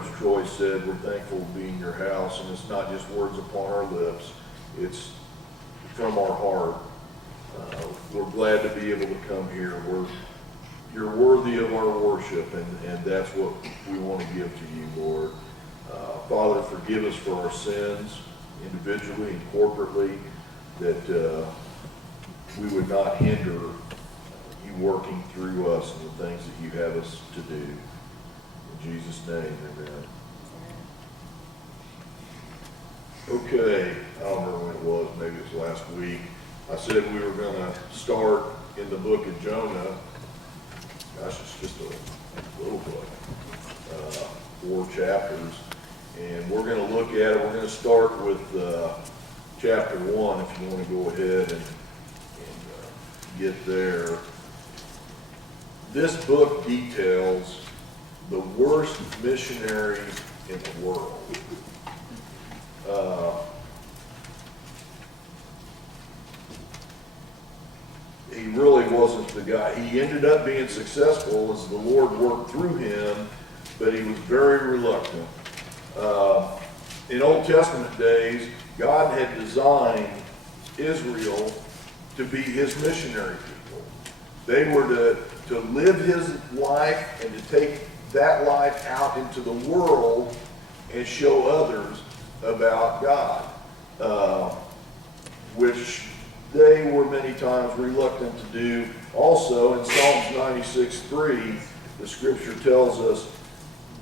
as Troy said, we're thankful to be in your house, and it's not just words upon our lips, it's from our heart. We're glad to be able to come here. You're worthy of our worship, and that's what we want to give to you, Lord. Father, forgive us for our sins, individually and corporately, that we would not hinder you working through us and the things that you have us to do. In Jesus' name, amen. Okay, I don't remember when it was, maybe it was last week. I said we were going to start in the book of Jonah. Gosh, it's just a little book, 4 chapters. And we're going to look at it. We're going to start with chapter 1, if you want to go ahead and get there. This book details the worst missionaries in the world. He really wasn't the guy. He ended up being successful as the Lord worked through him, but he was very reluctant. In Old Testament days, God had designed Israel to be his missionary people. They were to live his life and to take that life out into the world and show others about God, which they were many times reluctant to do. Also, in Psalms 96:3, the scripture tells us,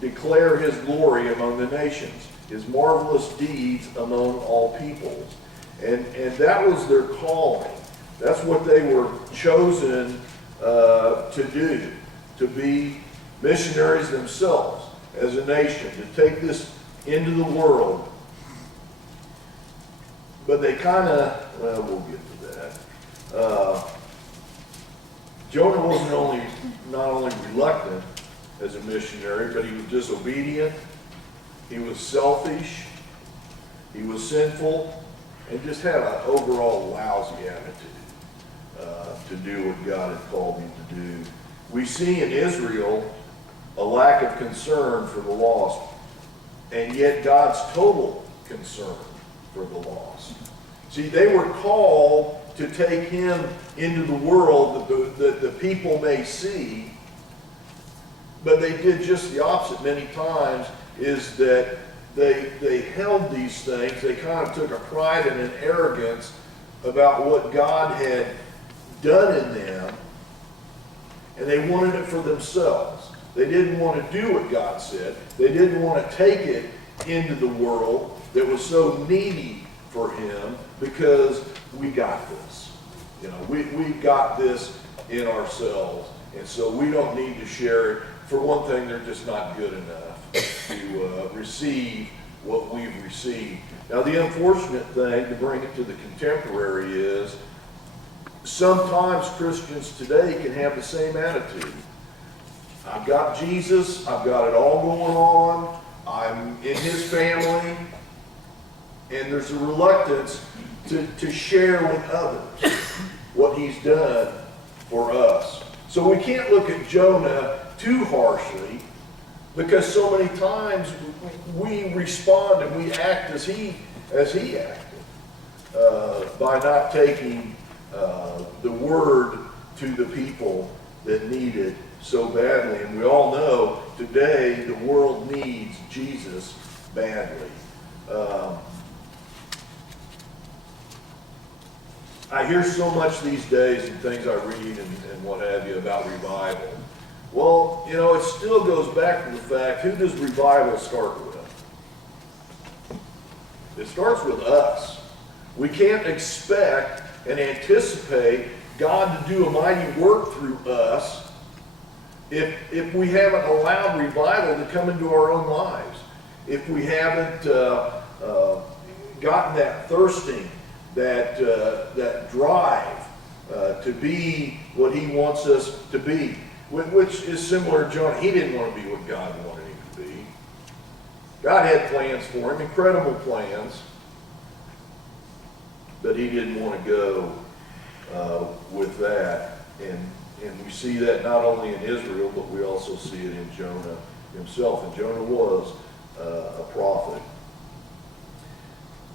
declare his glory among the nations, his marvelous deeds among all peoples. And that was their calling. That's what they were chosen to do, to be missionaries themselves as a nation, to take this into the world. But they kind of, well, we'll get to that. Jonah wasn't not only reluctant as a missionary, but he was disobedient, he was selfish, he was sinful, and just had an overall lousy attitude to do what God had called him to do. We see in Israel a lack of concern for the lost, and yet God's total concern for the lost. See, they were called to take him into the world that the people may see, but they did just the opposite many times, is that they held these things. They kind of took a pride and an arrogance about what God had done in them, and they wanted it for themselves. They didn't want to do what God said. They didn't want to take it into the world that was so needy for him, because we got this. You know, we got this in ourselves, and so we don't need to share it. For one thing, they're just not good enough to receive what we've received. Now, the unfortunate thing, to bring it to the contemporary, is sometimes Christians today can have the same attitude. I've got Jesus, I've got it all going on, I'm in his family, and there's a reluctance to share with others what he's done for us. So we can't look at Jonah too harshly, because so many times we respond and we act as he acted, by not taking the word to the people that need it so badly. And we all know today the world needs Jesus badly. I hear so much these days and things I read and what have you about revival. Well, you know, it still goes back to the fact, who does revival start with? It starts with us. We can't expect and anticipate God to do a mighty work through us if we haven't allowed revival to come into our own lives. If we haven't gotten that thirsting, that drive to be what he wants us to be, which is similar to Jonah. He didn't want to be what God wanted him to be. God had plans for him, incredible plans, but he didn't want to go with that. And we see that not only in Israel, but we also see it in Jonah himself. And Jonah was a prophet.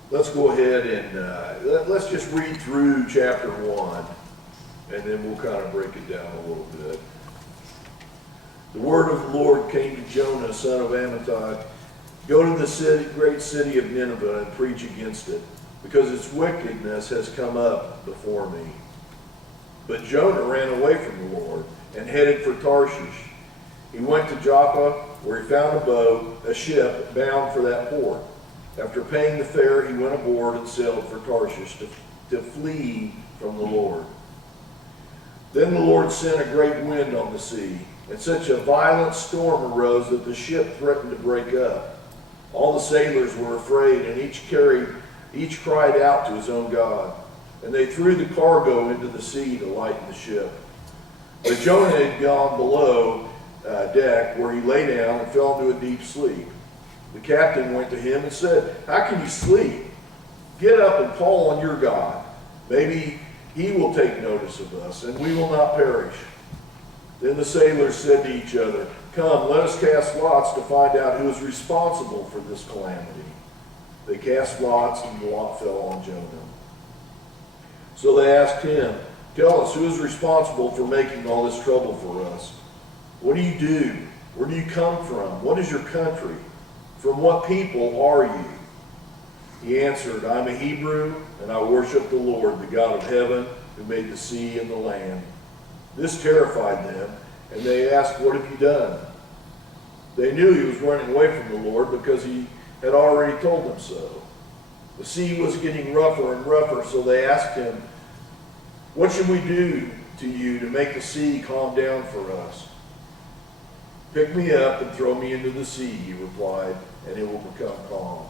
Let's go ahead and let's just read through chapter 1, and then we'll kind of break it down a little bit. The word of the Lord came to Jonah, son of Amittai. Go to the great city of Nineveh and preach against it, because its wickedness has come up before me. But Jonah ran away from the Lord and headed for Tarshish. He went to Joppa, where he found a ship bound for that port. After paying the fare, he went aboard and sailed for Tarshish to flee from the Lord. Then the Lord sent a great wind on the sea, and such a violent storm arose that the ship threatened to break up. All the sailors were afraid, and each cried out to his own God. And they threw the cargo into the sea to lighten the ship. But Jonah had gone below deck, where he lay down and fell into a deep sleep. The captain went to him and said, "How can you sleep? Get up and call on your God. Maybe he will take notice of us, and we will not perish." Then the sailors said to each other, "Come, let us cast lots to find out who is responsible for this calamity." They cast lots, and the lot fell on Jonah. So they asked him, "Tell us, who is responsible for making all this trouble for us? What do you do? Where do you come from? What is your country? From what people are you?" He answered, "I'm a Hebrew, and I worship the Lord, the God of heaven, who made the sea and the land." This terrified them, and they asked, "What have you done?" They knew he was running away from the Lord because he had already told them so. The sea was getting rougher and rougher, so they asked him, "What should we do to you to make the sea calm down for us?" "Pick me up and throw me into the sea," he replied, "and it will become calm.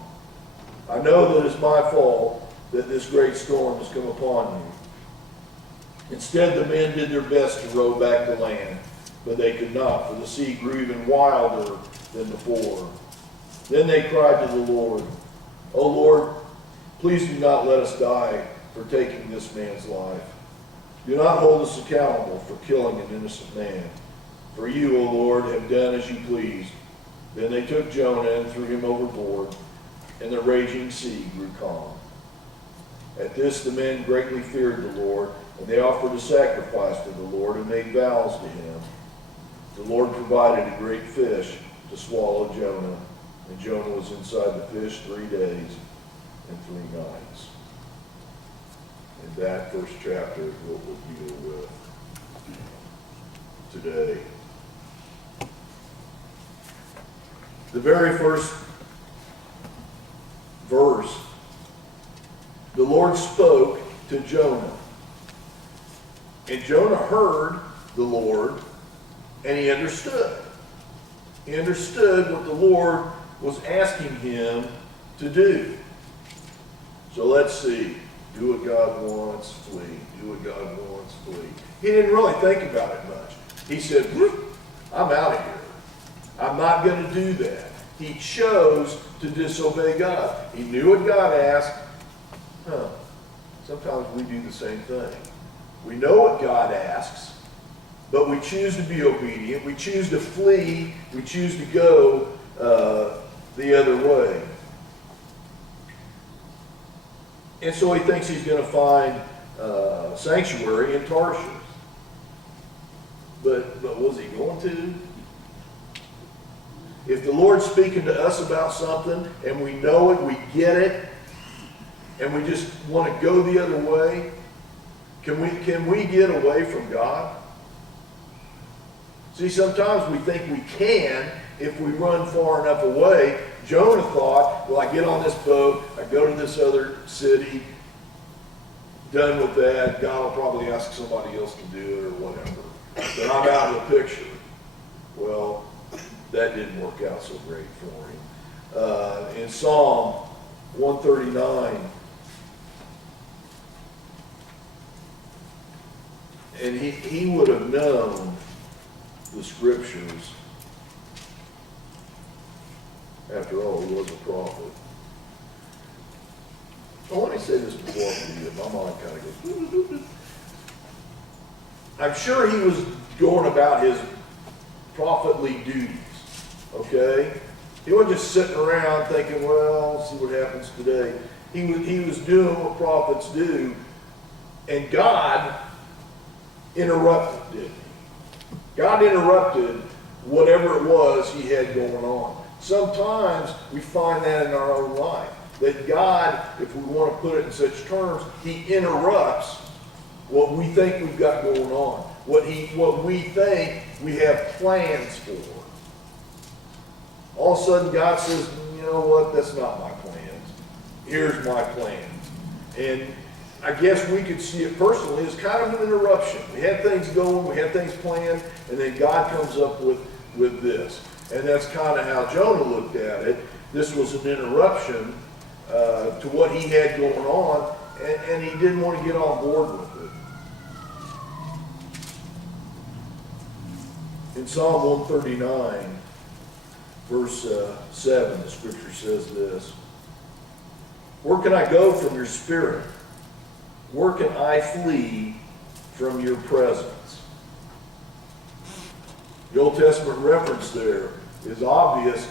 I know that it's my fault that this great storm has come upon you." Instead, the men did their best to row back to land, but they could not, for the sea grew even wilder than before. Then they cried to the Lord, "O Lord, please do not let us die for taking this man's life. Do not hold us accountable for killing an innocent man. For you, O Lord, have done as you pleased." Then they took Jonah and threw him overboard, and the raging sea grew calm. At this the men greatly feared the Lord, and they offered a sacrifice to the Lord and made vows to him. The Lord provided a great fish to swallow Jonah, and Jonah was inside the fish 3 days and 3 nights. And that first chapter is what we'll deal with today. The very first verse, the Lord spoke to Jonah. And Jonah heard the Lord, and he understood. He understood what the Lord was asking him to do. So let's see. Do what God wants, flee. Do what God wants, flee. He didn't really think about it much. He said, "I'm out of here. I'm not going to do that." He chose to disobey God. He knew what God asked. Sometimes we do the same thing. We know what God asks, but we choose to be obedient. We choose to flee. We choose to go the other way. And so he thinks he's going to find sanctuary in Tarshish. But was he going to? If the Lord's speaking to us about something and we know it, we get it, and we just want to go the other way, can we get away from God? See, sometimes we think we can if we run far enough away. Jonah thought, well, I get on this boat, I go to this other city, done with that, God will probably ask somebody else to do it or whatever. But I'm out of the picture. Well, that didn't work out so great for him. In Psalm 139, and he would have known the scriptures. After all, he was a prophet. Oh, let me say this before I do it. My mind kind of goes. I'm sure he was going about his prophetly duties, okay? He wasn't just sitting around thinking, well, I'll see what happens today. He was doing what prophets do, and God interrupted, didn't he? God interrupted whatever it was he had going on. Sometimes we find that in our own life, that God, if we want to put it in such terms, he interrupts what we think we've got going on, what we think we have plans for. All of a sudden God says, you know what, that's not my plans. Here's my plans. And I guess we could see it personally as kind of an interruption. We had things going, we had things planned, and then God comes up with this. And that's kind of how Jonah looked at it. This was an interruption to what he had going on, and he didn't want to get on board with it. In Psalm 139, verse 7, the scripture says this: "Where can I go from your spirit? Where can I flee from your presence?" The Old Testament reference there is obvious.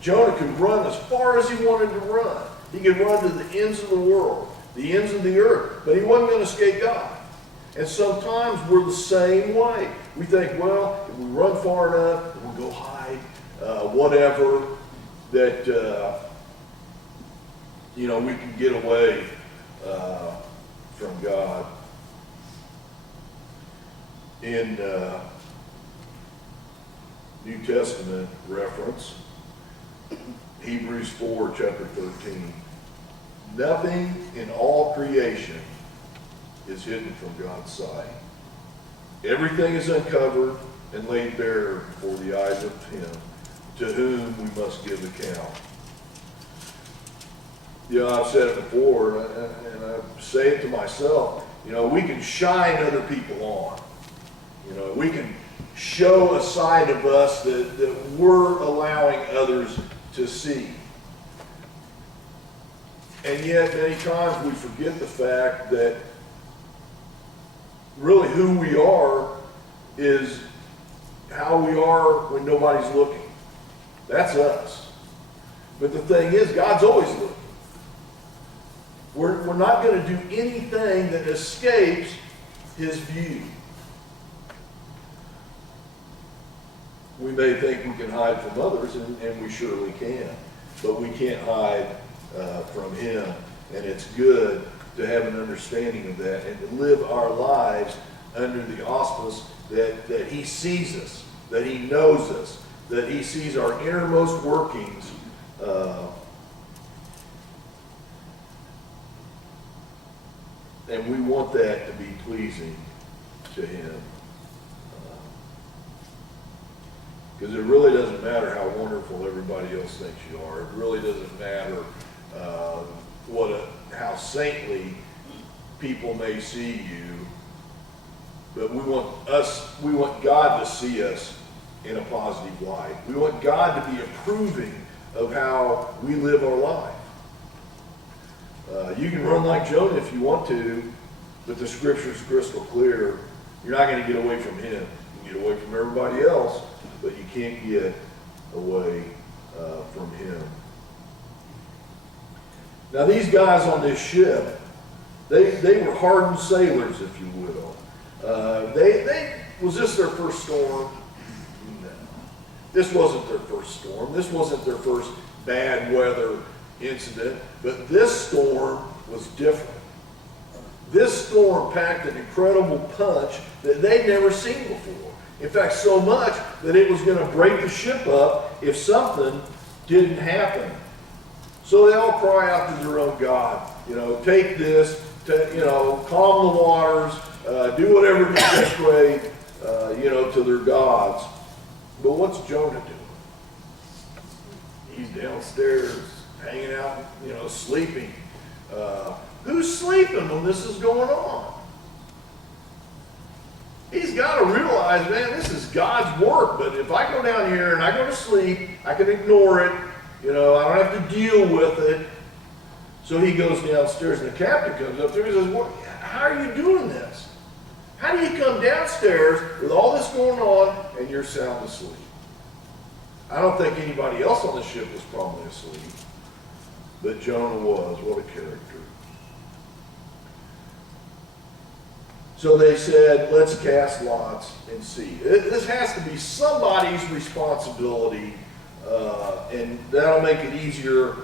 Jonah could run as far as he wanted to run. He could run to the ends of the world, the ends of the earth, but he wasn't going to escape God. And sometimes we're the same way. We think, well, if we run far enough, we'll go hide, whatever, that, we can get away from God. In New Testament reference, Hebrews 4, chapter 13, "Nothing in all creation is hidden from God's sight. Everything is uncovered and laid bare before the eyes of him to whom we must give account." I've said it before, and I say it to myself, we can shine other people on. We can show a side of us that we're allowing others to see. And yet, many times we forget the fact that really who we are is how we are when nobody's looking. That's us. But the thing is, God's always looking. We're not going to do anything that escapes his view. We may think we can hide from others, and we surely can. But we can't hide from him. And it's good to have an understanding of that and to live our lives under the auspice that he sees us, that he knows us, that he sees our innermost workings. And we want that to be pleasing to him. Because it really doesn't matter how wonderful everybody else thinks you are. It really doesn't matter how saintly people may see you. But we want God to see us in a positive light. We want God to be approving of how we live our life. You can run like Jonah if you want to, but the scripture is crystal clear. You're not going to get away from him. You can get away from everybody else, but you can't get away from him. Now these guys on this ship, they were hardened sailors, if you will. Was this their first storm? No. This wasn't their first storm. This wasn't their first bad weather incident, but this storm was different. This storm packed an incredible punch that they'd never seen before. In fact, so much that it was going to break the ship up if something didn't happen. So they all cry out to their own God, take this, calm the waters, do whatever they pray, to their gods. But what's Jonah doing? He's downstairs, hanging out, sleeping. Who's sleeping when this is going on? He's got to realize, man, this is God's work. But if I go down here and I go to sleep, I can ignore it. I don't have to deal with it. So he goes downstairs, and the captain comes up there and says, how are you doing this? How do you come downstairs with all this going on and you're sound asleep? I don't think anybody else on the ship was probably asleep, but Jonah was. What a character. So they said, let's cast lots and see. This has to be somebody's responsibility, and that'll make it easier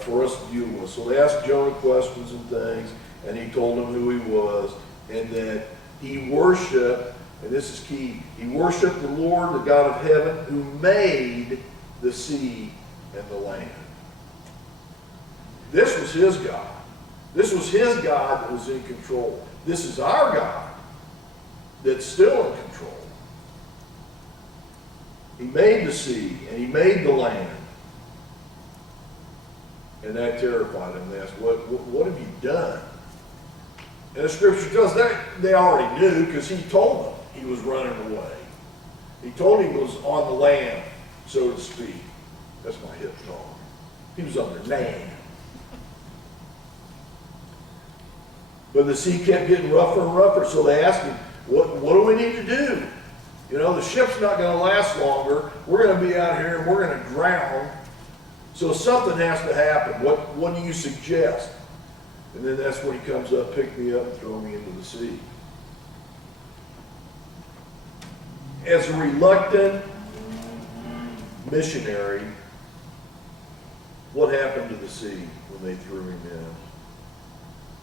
for us to deal with. So they asked Jonah questions and things, and he told them who he was, and that he worshiped, and this is key, he worshiped the Lord, the God of heaven, who made the sea and the land. This was his God. This was his God that was in control. This is our God that's still in control. He made the sea and he made the land. And that terrified him. They asked, what have you done? And the scripture tells that they already knew because he told them he was running away. He told him he was on the land, so to speak. That's my hip talk. He was on their land. But the sea kept getting rougher and rougher, so they asked him, what do we need to do? You know, the ship's not going to last longer. We're going to be out here and we're going to drown. So something has to happen. What do you suggest? And then that's when he comes up, pick me up, and throw me into the sea. As a reluctant missionary, what happened to the sea when they threw him in?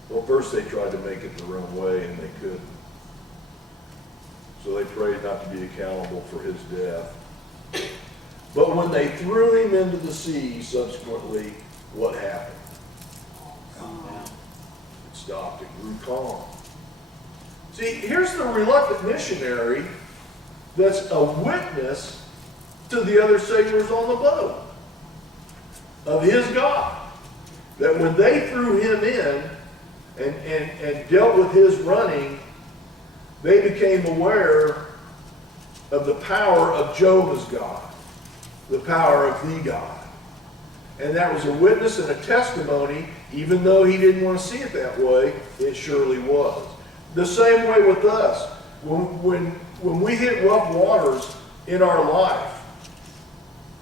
Well, first they tried to make it their own way, and they couldn't. So they prayed not to be accountable for his death. But when they threw him into the sea, subsequently, what happened? It stopped. It grew calm. See, here's the reluctant missionary that's a witness to the other sailors on the boat of his God. That when they threw him in, and dealt with his running, they became aware of the power of Jonah's God, the power of the God. And that was a witness and a testimony, even though he didn't want to see it that way, it surely was. The same way with us. When we hit rough waters in our life,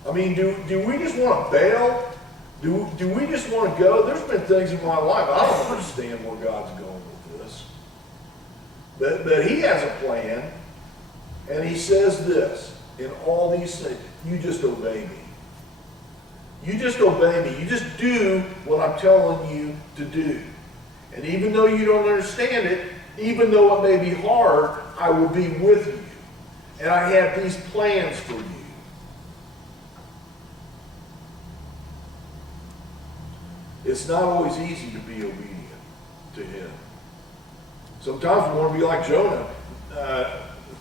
I mean, do we just want to bail? Do we just want to go? There's been things in my life, I don't understand where God's going with this. But he has a plan, and he says this, in all these things, you just obey me. You just obey me. You just do what I'm telling you to do. And even though you don't understand it, even though it may be hard, I will be with you. And I have these plans for you. It's not always easy to be obedient to him. Sometimes we want to be like Jonah.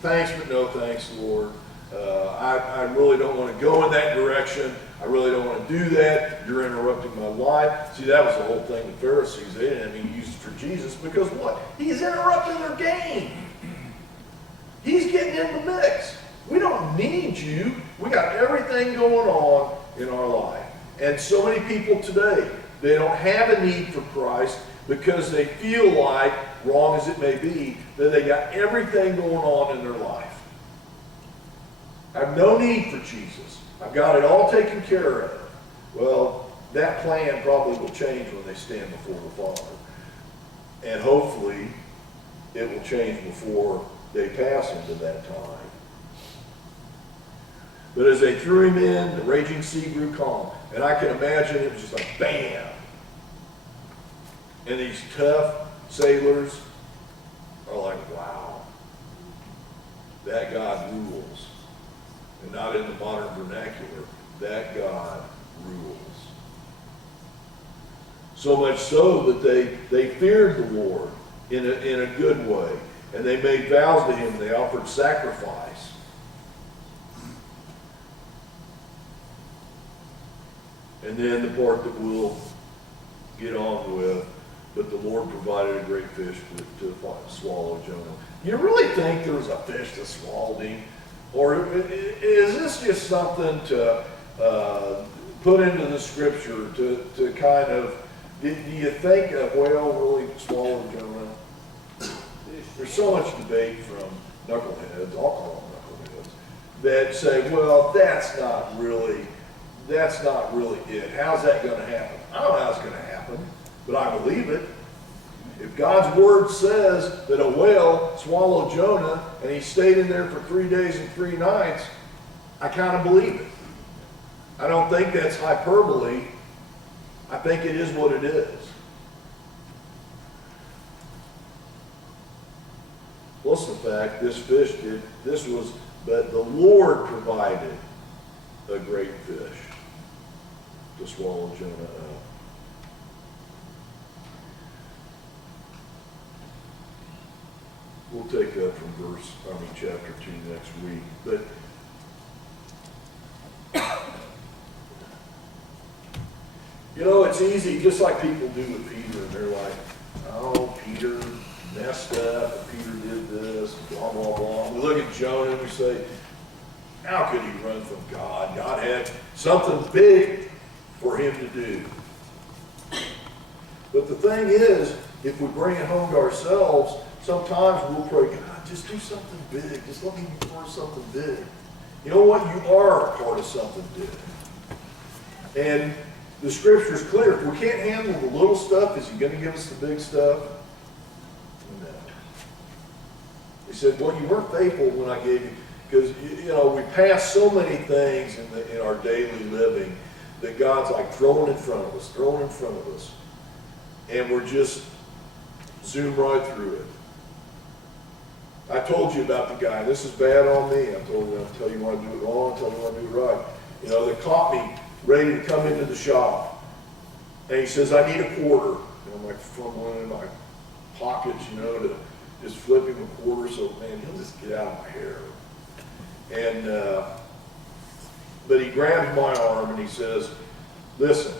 Thanks, but no thanks, Lord. I really don't want to go in that direction. I really don't want to do that. You're interrupting my life. See, that was the whole thing with Pharisees. They didn't even use it for Jesus because what? He's interrupting their game. He's getting in the mix. We don't need you. We got everything going on in our life. And so many people today, they don't have a need for Christ because they feel like, wrong as it may be, that they got everything going on in their life. I have no need for Jesus. I've got it all taken care of. Well, that plan probably will change when they stand before the Father. And hopefully, it will change before they pass into that time. But as they threw him in, the raging sea grew calm. And I can imagine it was just like, bam! And these tough sailors are like, wow, that God rules. And not in the modern vernacular, that God rules. So much so that they feared the Lord in a good way. And they made vows to him. They offered sacrifice. And then the part that we'll get on with, but the Lord provided a great fish to swallow Jonah. You really think there was a fish that swallowed him? Or is this just something to put into the scripture to kind of, do you think a whale really swallowed Jonah? There's so much debate from knuckleheads, I'll call them that say, well, that's not really it. How's that going to happen? I don't know how it's going to happen, but I believe it. If God's word says that a whale swallowed Jonah and he stayed in there for 3 days and 3 nights, I kind of believe it. I don't think that's hyperbole. I think it is what it is. Plus the fact this fish but the Lord provided a great fish to swallow Jonah up. We'll take that from chapter 2 next week. But you know, it's easy, just like people do with Peter, and they're like, oh, Peter messed up, Peter did this, blah, blah, blah. We look at Jonah and we say, how could he run from God? God had something big for him to do. But the thing is, if we bring it home to ourselves, sometimes we'll pray, God, just do something big. Just let me be part of something big. You know what? You are a part of something big. And the scripture's clear. If we can't handle the little stuff, is he going to give us the big stuff? No. He said, well, you weren't faithful when I gave you. Because, you know, we pass so many things in our daily living that God's like throwing in front of us. And we're just zoom right through it. I told you about the guy. This is bad on me. I'll tell you when I do it wrong, I'll tell you when I do it right. You know, they caught me ready to come into the shop. And he says, I need a quarter. And I'm like fumbling in my pockets, you know, to just flip him a quarter so, man, he'll just get out of my hair. And, but he grabs my arm and he says, listen,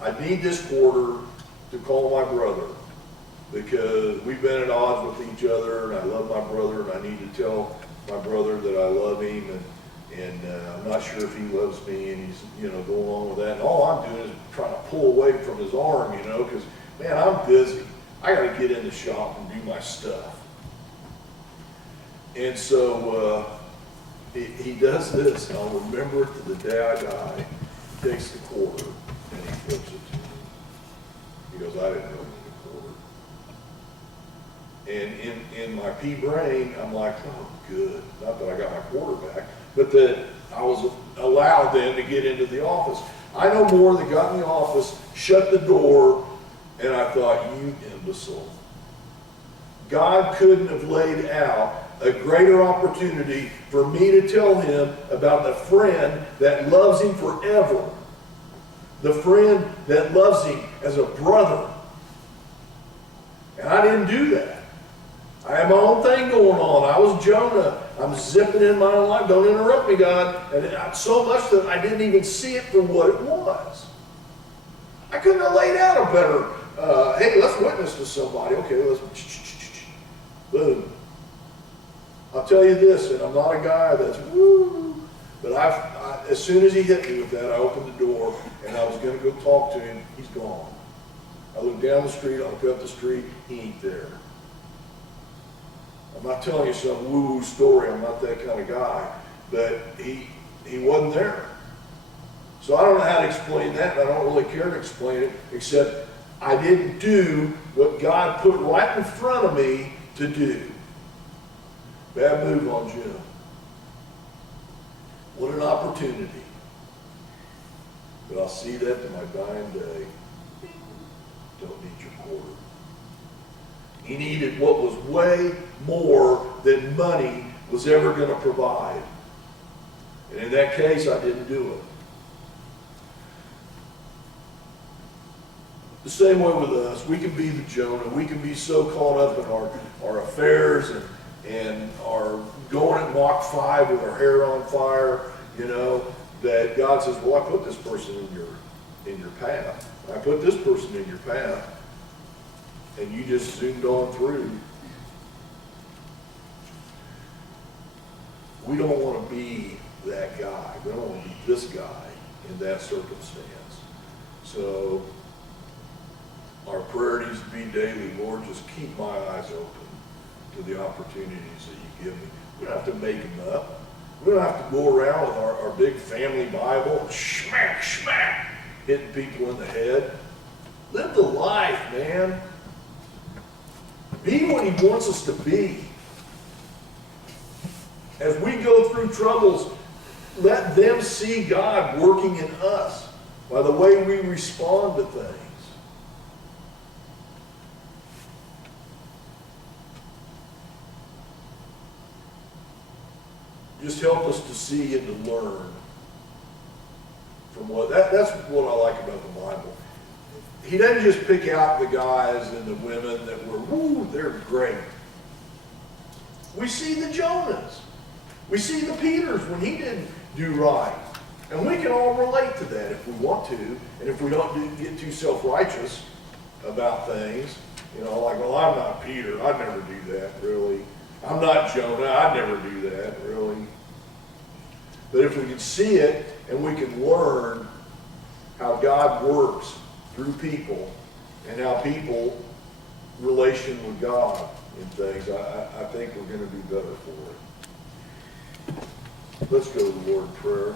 I need this quarter to call my brother because we've been at odds with each other and I love my brother and I need to tell my brother that I love him and I'm not sure if he loves me and he's, you know, going along with that. And all I'm doing is trying to pull away from his arm, you know, because, man, I'm busy. I got to get in the shop and do my stuff. And so, he does this, and I'll remember it to the day I die. He takes the quarter, and he flips it to me. He goes, I didn't know you needed a quarter. And in my pea brain, I'm like, oh, good. Not that I got my quarter back, but that I was allowed then to get into the office. I know more that got in the office, shut the door, and I thought, you imbecile. God couldn't have laid out a greater opportunity for me to tell him about the friend that loves him forever. The friend that loves him as a brother. And I didn't do that. I had my own thing going on. I was Jonah. I'm zipping in my own life. Don't interrupt me, God. And so much that I didn't even see it for what it was. I couldn't have laid out a better, hey, let's witness to somebody. Okay, let's, boom. I'll tell you this, and I'm not a guy that's woo, but as soon as he hit me with that, I opened the door, and I was going to go talk to him. He's gone. I look down the street, I look up the street, he ain't there. I'm not telling you some woo-woo story, I'm not that kind of guy, but he wasn't there. So I don't know how to explain that, and I don't really care to explain it, except I didn't do what God put right in front of me to do. Bad move on Jim. What an opportunity. But I'll see that to my dying day. Don't need your quarter. He needed what was way more than money was ever going to provide. And in that case, I didn't do it. The same way with us. We can be the Jonah. We can be so caught up in our affairs and are going at Mach 5 with our hair on fire, you know, that God says, well, I put this person in your path. I put this person in your path, and you just zoomed on through. We don't want to be that guy. We don't want to be this guy in that circumstance. So our prayer needs to be daily, Lord, just keep my eyes open to the opportunities that you give me. We don't have to make them up. We don't have to go around with our big family Bible, smack, smack, hitting people in the head. Live the life, man. Be what he wants us to be. As we go through troubles, let them see God working in us by the way we respond to things. Just help us to see and to learn from that's what I like about the Bible. He doesn't just pick out the guys and the women that were, woo, they're great. We see the Jonahs. We see the Peters when he didn't do right. And we can all relate to that if we want to, and if we don't get too self-righteous about things. You know, like, well, I'm not Peter. I'd never do that, really. I'm not Jonah. I'd never do that, really. But if we can see it and we can learn how God works through people and how people relation with God in things, I think we're going to be better for it. Let's go to the Lord in prayer.